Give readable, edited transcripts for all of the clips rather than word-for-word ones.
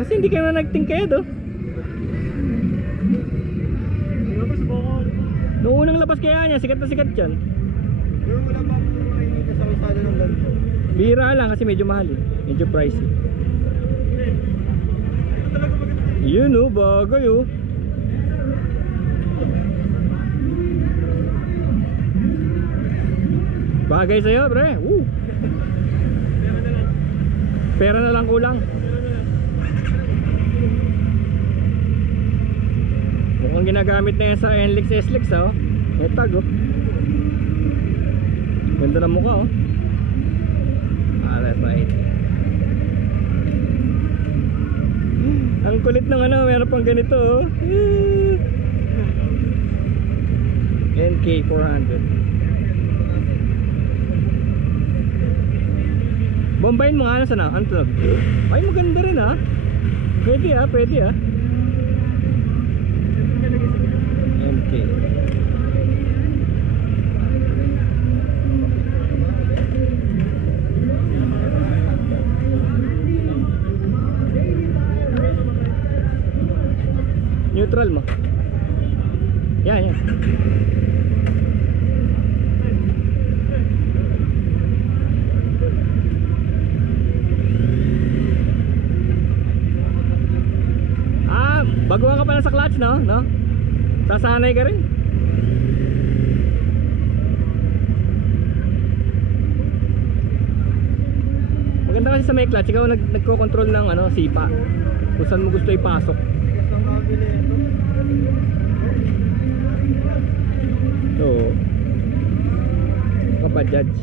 Kasi hindi ka na nagtingkaya do. Noong unang labas kaya niya, sikat na sikat yan. Pero wala pa akong makikita sa kalsada ng ganito. Bira lang kasi medyo mahal eh. Medyo pricey. Yun oh, bagay oh. Bagay sa'yo bre. Pera na lang kulang. Mukhang ginagamit na yan sa NLEX SLEX oh. Etag oh. Ganda ng mukha oh. Alright. Ang kulit ng ano, meron pang ganito oh. NK 400. Bombayin mo nga sana, ano to? Ay maganda rin ah. Pwede ah. MK. Neutral mo. Yan. Baguhan ka pa na sa clutch no? Sasanay ka rin. Maganda kasi sa may clutch, ikaw nagko-control ng ano, sipa. Kung saan mo gusto ipasok. Isang kabili ito. Oo. Kapag-judge.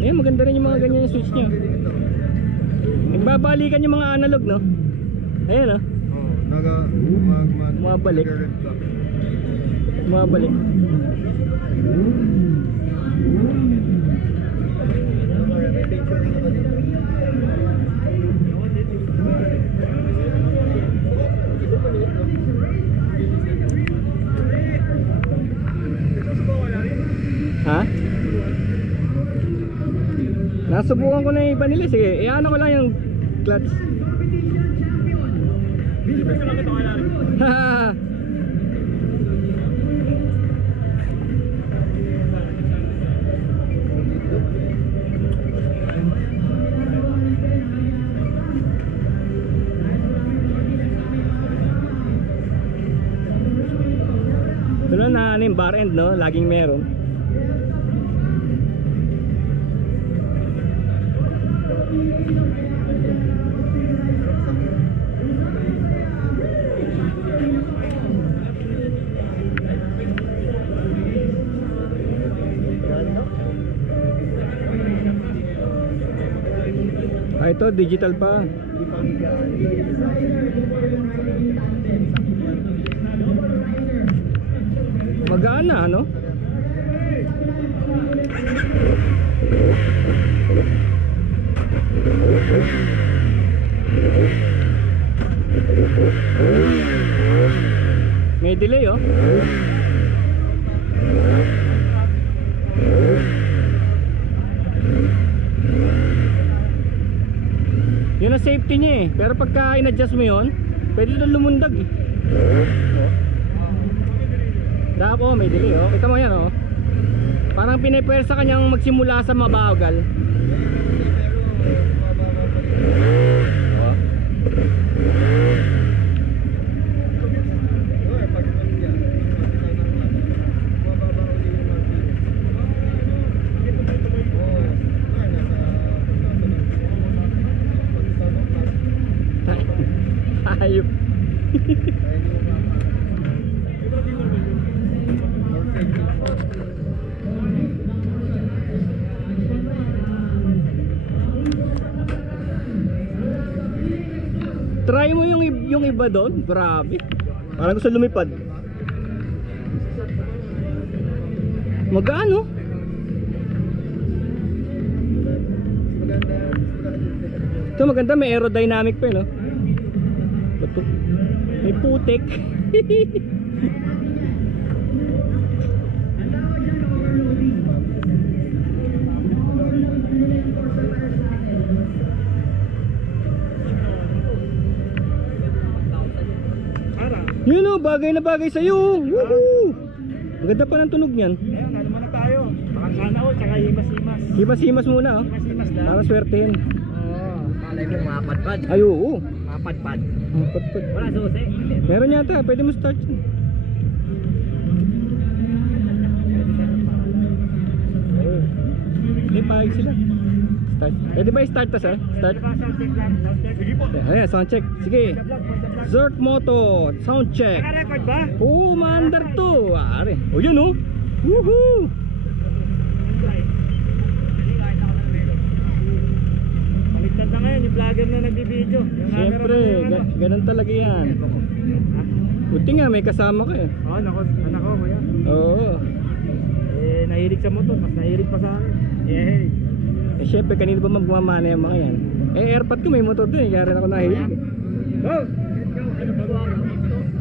Ayan, maganda rin yung mga ganyan yung switch nyo. Nagbabalikan yung mga analog no? Ayan oh. Mabalik. Ha? Nasubukan ko na yung iba nila. Sige, ano ko lang yung clutch. Haha. Ito na yung bar end no, laging meron. Ito digital pa. Magaan na ano? May delay oh. Yun ang safety niya eh. Pero pagka in-adjust mo yun, pwede doon lumundag eh. Dapo, may delay oh. Ito mo yan oh. Parang pinipwersa kanyang magsimula sa mabagal. Ayup. Try mo yung iba doon, grabe. Parang gusto lumipad. Magano? Maganda. Ito maganda, may aerodynamic pa no. Bato. May putik. Yun o, bagay na bagay sa'yo. Woohoo! Maganda pa ng tunog niyan. Ayun, ano muna tayo? Bakang sana all, tsaka himas-himas. Himas-himas muna oh. Himas-himas na. Para swertehin. Oo, malay mo mapadpad. Ay oo. Mapadpad. Pat. Wala susi. Meron yata, pwede mo start yun. Hindi, pahig sila. Start. Pwede ba i-start tas eh? Start. Sound check lang. Sige po. Ayan, sound check. Sige. Zerk Moto, sound check. Naka-record ba? Oo, maandar to. Are. O yun oh. Woohoo! Baliktad na ngayon yung vlogger na nagbibideo. Siyempre, ganun talaga yan. Buti nga, may kasama ka eh. Oo, anak ko, maya. Oo. Eh, nahilig sa motor, mas nahilig pa sa akin. Yay! Eh syempre, kanina ba magmamana yung mga yan? Eh, airpot ko may motor din eh. Kaya rin ako nahilig. Go!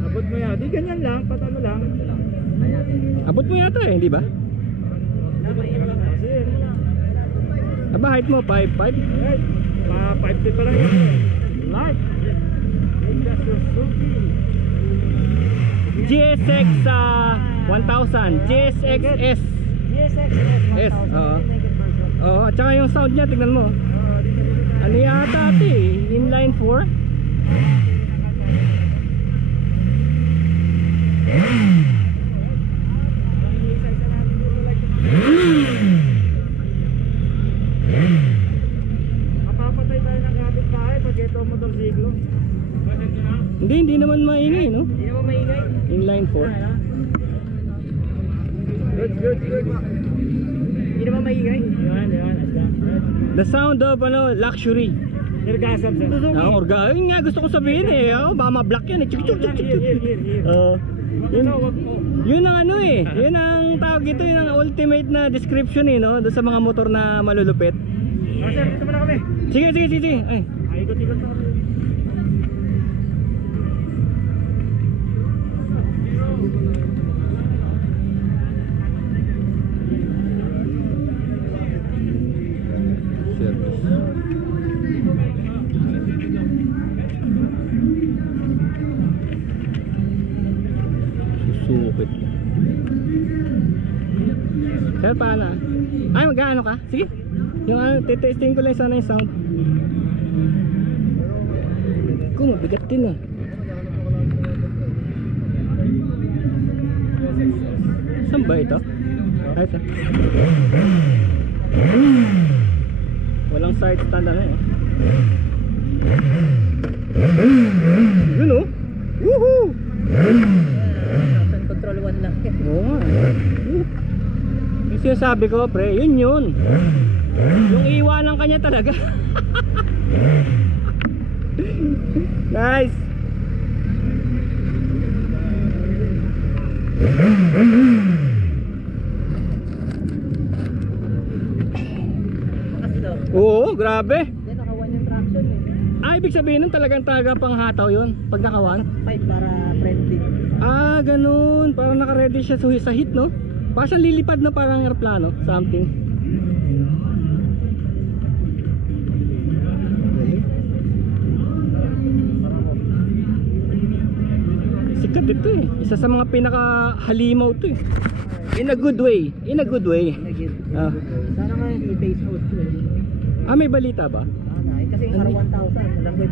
Abot mo yan. Di ganyan lang, patano lang. Abot mo yata eh, hindi ba? Kasi, Aba, height mo, 5'5". alright. 5 feet pa lang yun. Light! That's your Suzuki. GSX 1000, GSX S. GSX Yes, 1000. oo. Naked version. Oo, at saka yung sound niya, tignan mo. Dito. Ano yata ito eh, inline 4. Mapapatay tayo ng kapitbahay pag ito ang motorsiklo. Hindi naman maingay, no? Hindi naman maingay. Inline 4. Good. Hindi naman maingay. Yan. The sound of luxury. Nirgasam sa Suzuki. Orga, yun nga gusto ko sabihin eh. Baka ma-block yan eh. Chuk. Here. Yun ang ano eh. Yun ang tawag ito, yun ang ultimate na description eh, no? Doon sa mga motor na malulupit. Sir, dito muna kami. Sige. Ay. Ikot na kami. Susukit. Sir, paano? Ay, mag-ano ka? Sige. Yung ano, titesting ko lang sana yung sound. Kung mabigat din ah. Saan ba ito? Ay, ito. Walang side stand ano eh. Yun oh. Woohoo! Control 1 lang. Oo nga. Yung sinasabi ko pre, yun. Yung iwanan kanya talaga. Nice. Oo, grabe. Yan, naka-1 yung traction eh. Ibig sabihin nun talagang taga pang hataw yun pag nakawan. 5 para friendly. Ganun. Parang naka-ready siya sa hit, no? Parang siyang lilipad na parang aeroplano. Something. Sikat ito eh. Isa sa mga pinaka-halimaw to eh. In a good way. Ah. Sana nga yung i-phase out ko eh. May balita ba? Sana eh. Kasi yung Haro 1000, walang web.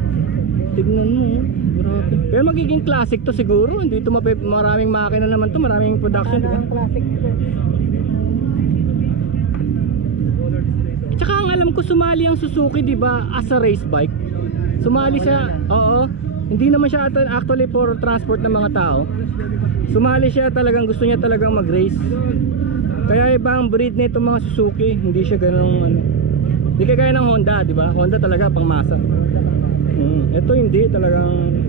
Tignan mo. Grabe. Pero magiging classic to siguro. Hindi ito maraming makina naman to. Maraming production, di ba? Ang classic nito. Tsaka ang alam ko sumali ang Suzuki, di ba, as a race bike. Sumali siya, oo. Hindi naman siya actually for transport ng mga tao. Sumali siya, talagang gusto niya talagang mag-race. Kaya iba ang breed nito mga Suzuki. Hindi siya ganung ano. Hindi kagaya ng Honda, di ba? Honda talaga pang masa. Ito hindi talagang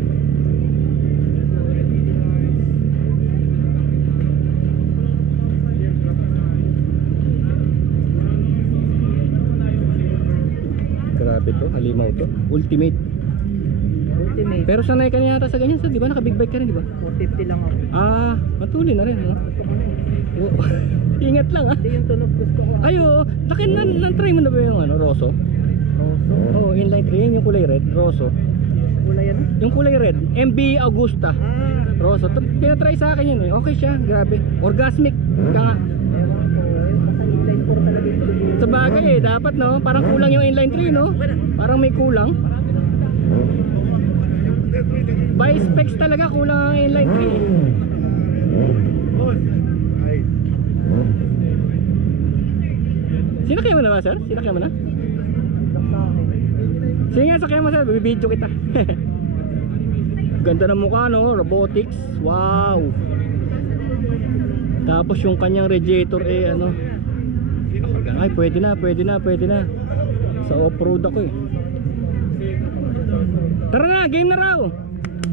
grabe malupit to, halimaw to. Ultimate. Ultimate. Pero sanay ka na yata sa ganyan, sir, di ba? Naka big bike ka rin, di ba? 450 lang ako. Ah, matuli na rin, no? Gusto ko na eh. Oo. Ingat lang, ah. Hindi yung tunog gusto ko. Ay, oo. Laki nan-try mo na ba yung ano, Rosso? Rosso. Oo, inline 3, yung kulay red, Rosso. Kulay ano? Yung kulay red, MB Augusta. Ah. Rosso. Pinatry sa akin yun eh. Okay siya, grabe. Orgasmic. Ka nga. Ewan ko. Basta inline 4 talaga yung tunog. Sa bagay eh, dapat no? Parang kulang yung inline 3, no? Parang may kulang. By specs talaga, kulang ang inline 3 eh. Sinakyan mo na ba, sir? Sinakyan mo na? Sige nga, sakyan mo, sir. Bibidyo kita. Ganda ng mukha, no? Robotics. Wow. Tapos yung kanyang radiator eh, ano? Ay, pwede na. Sa off-road ako eh. Tara na, game na raw.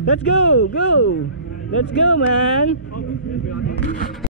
Let's go, go. Let's go, man.